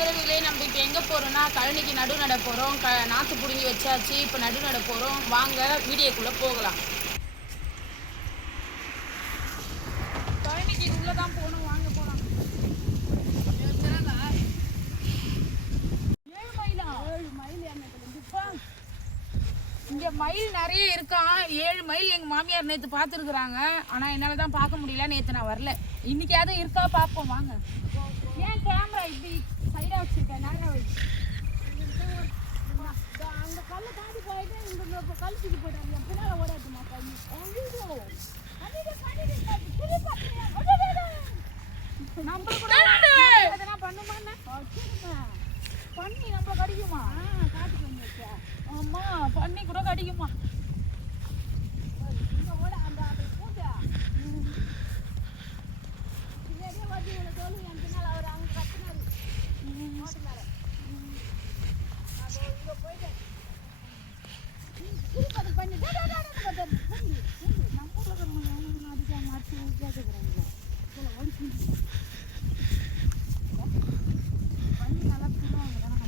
உறவுகளே, நம்ம இப்போ எங்கே போகிறோம்னா கழனிக்கு நடு நட போகிறோம். நாற்று பிடுங்கி வச்சாச்சு. இப்போ நடு நட போகிறோம். வாங்க வீடியோக்குள்ளே போகலாம். கழனிக்கு உள்ளே தான் போகணும். வாங்க போகலாம். 7 மைலா? 7 மைல் என்னப்பா? இங்கே மயில் நிறைய இருக்கான். 7 மைல் எங்கள் மாமியார் நேற்று பார்த்துருக்குறாங்க. ஆனால் என்னால் தான் பார்க்க முடியல. நேற்று நான் வரல. இன்னைக்காவது இருக்கா பார்ப்போம். வாங்க. ஏன் கேமரா இப்படி சைடாக வச்சுருக்கேன்? நேராக வச்சு அந்த கல்லை தாண்டி போயிட்டு இந்த கல் தூக்கி போயிட்டாங்க. என் பின்னால் ஓடாதுமா கண்ணி. நம்மள கூட எதனா பண்ணுமா? பண்ணி நம்மள கடிக்குமா? காட்டு பண்ணி வச்சா ஆமா, பண்ணி கூட கடிக்குமா? ஓட அந்த பூண்டா பின்னாடியே வந்து இவ்வளோ சொல்லு. என் பின்னால் அவர் அங்கே கத்துனாரு ஓட்டு மேலே. அது இங்கே போயிட்டு திருப்பதி பண்ணிட்டு நம்ம ஊரில் அதிகம் மாற்றி கேட்டுக்கிறாங்களா பண்ணி நல்லா சொல்லுவாங்க தானே.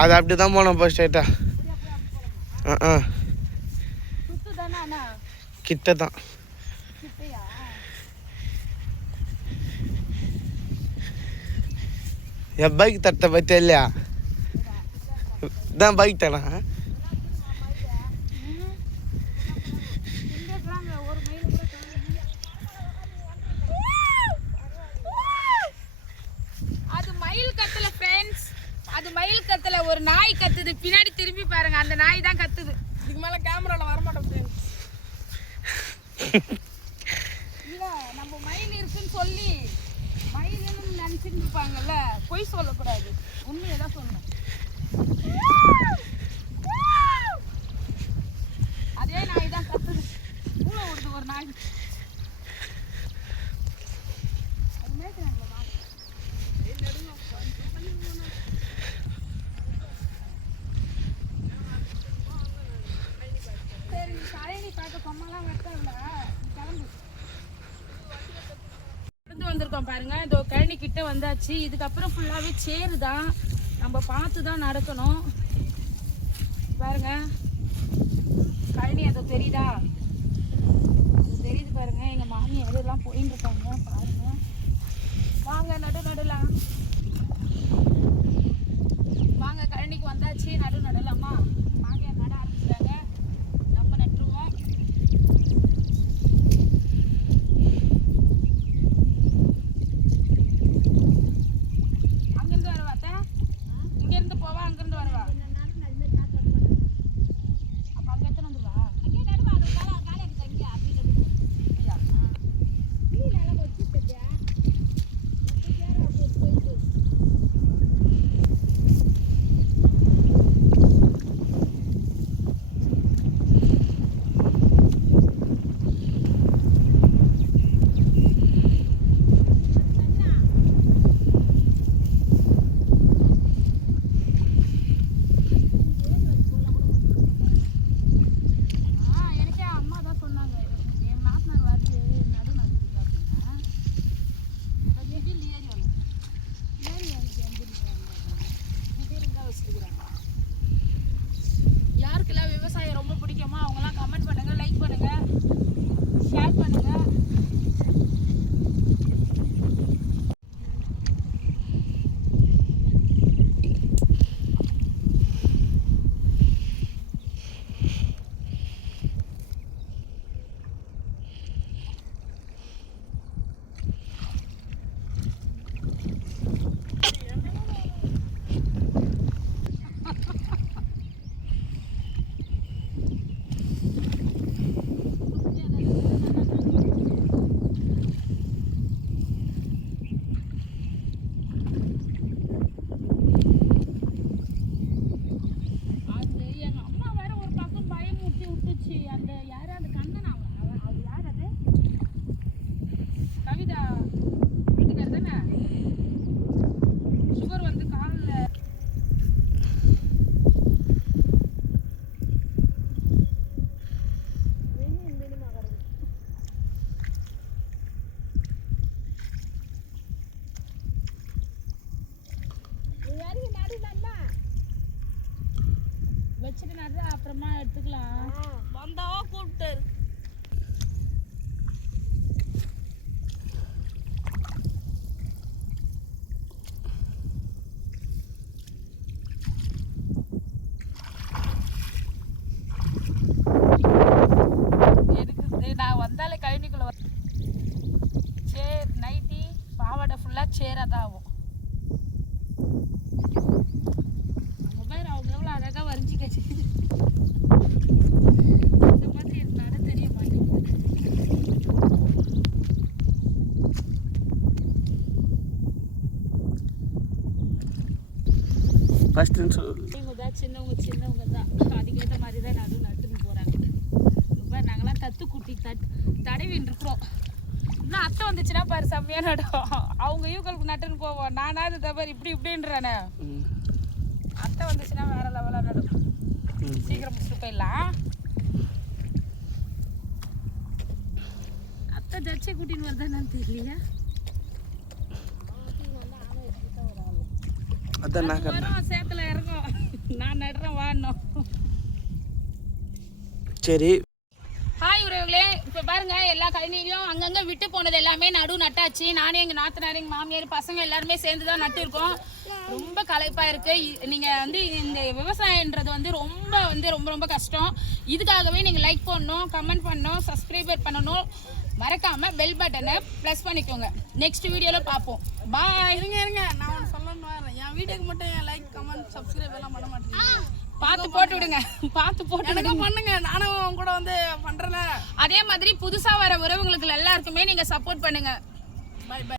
அது அப்படிதான் போனோம் ஃபர்ஸ்ட் ஸ்ட்ரைட்டா. சுத்து தானே அண்ணா? கிட்ட தான். கிட்டையா? என் பைக் தட்ட பற்றி இல்லையா? தான் பைக் தானா? அது மயில் கத்தல ஃப்ரெண்ட்ஸ். அது மயில் கத்தல, ஒரு நாய் கத்துது. பின்னாடி திரும்பி பாருங்க, அந்த நாய் தான் கத்துது. இதுக்கு மேல கேமரால வரமாட்டோம் ஃப்ரெண்ட்ஸ். இல்ல நம்ம மயில் இருக்குன்னு சொல்லி மயிலுன்னு நினைச்சிட்டு இருப்பாங்கல்ல, பொய் சொல்லக்கூடாது, உண்மையை தான் சொல்லணும். அதே நாய் தான் கத்துது. பூனை விடுது ஒரு நாய். அது மேய்க்கிறாங்களா? சரி, கழனி பார்க்க கொம்மெல்லாம் வெட்டல. கிளம்பு. நடந்து வந்திருக்கோம் பாருங்க. இதோ கழனி கிட்ட வந்தாச்சு. இதுக்கப்புறம் ஃபுல்லாகவே சேரு தான். நம்ம பார்த்து தான் நடக்கணும். பாருங்க கழனி அதை தெரியுதா? அது தெரியுது பாருங்க. எங்கள் மாமியார் எல்லாம் போயின்னு இருக்காங்க பாருங்க. வாங்க நடு நடலாம். வாங்க கழனிக்கு வந்தாச்சு. நடு நடலாமா? மாமியார் நட ஆரம்பிச்சிட்டாங்க. நம்ம நட்டுருவோம். அங்கிருந்து வரவாத்த? இங்கிருந்து போவா? அங்கிருந்து வரவா? அப்போ அங்கே எத்தனை வந்துருவா? அங்கே நடுவா. அது காலை காலை தங்கி அப்படி நடுவா. வச்சுட்டு நடுற அப்புறமா எடுத்துக்கலாம். வந்தா கூப்பிட்டு எதுக்கு நான் வந்தாலே கழனிக்குள்ள சேர் நைட்டி பாவாடை ஃபுல்லாக சேராக தான் ஆகும். அவங்க பேர் அவங்க எவ்வளோ அழகாக வரைஞ்சி கட்சி இந்த மாதிரி இருந்தாலும் தெரிய மாட்டேங்குது. ஃபர்ஸ்ட்னு சொல்லு. இவங்க தான் சின்னவங்க தான் அதுக்கேற்ற மாதிரி தான் நட்டுன்னு போகிறாங்க. ரொம்ப நாங்களாம் தத்துக்குட்டி தடவின்னு இருக்கிறோம். இன்னும் அத்தை வந்துச்சுன்னா பாரு செம்மையா நடும். அவங்க யூக்களுக்கு நட்டுன்னு போவோம். நானாவது தவிர இப்படின்றானே. அத்தை வந்துச்சுன்னா வேற லெவலாக நடும். சீக்கிரம் முடிச்சுட்டு போயிடலாம். அத்தை ஜட்ஜை கூட்டின்னு வருதான்னு தெரியலையா? அதான் நான் வரும் சேத்துல இறங்கும். நான் நடுறேன் வாடணும். சரி. ஹாய் உறவுகளே, இப்போ பாருங்க எல்லா கழனிலையும் அங்கங்கே விட்டு போனது எல்லாமே நட்டாச்சு. நானே எங்கள் நாத்தனார் எங்கள் மாமியார் பசங்க எல்லாருமே சேர்ந்து தான் நட்டுருக்கோம். ரொம்ப களைப்பாக இருக்குது. நீங்கள் வந்து இந்த விவசாயன்றது வந்து ரொம்ப ரொம்ப கஷ்டம். இதுக்காகவே நீங்கள் லைக் பண்ணணும், கமெண்ட் பண்ணணும், சப்ஸ்கிரைபர் பண்ணணும். மறக்காமல் பெல் பட்டனை ப்ரெஸ் பண்ணிக்கோங்க. நெக்ஸ்ட் வீடியோவில் பார்ப்போம். பாய். இருங்க நான் ஒன்று சொல்லணும்னு வரேன். என் வீட்டுக்கு மட்டும் என் லைக் கமெண்ட் சப்ஸ்கிரைப் எல்லாம் பண்ண மாட்டேன். பார்த்து போட்டு விடுங்க. எனக்கும் பண்ணுங்க. நானும் கூட வந்து பண்றேன். அதே மாதிரி புதுசா வர உறவுங்களுக்கு எல்லாருக்குமே நீங்க சப்போர்ட் பண்ணுங்க. Bye by.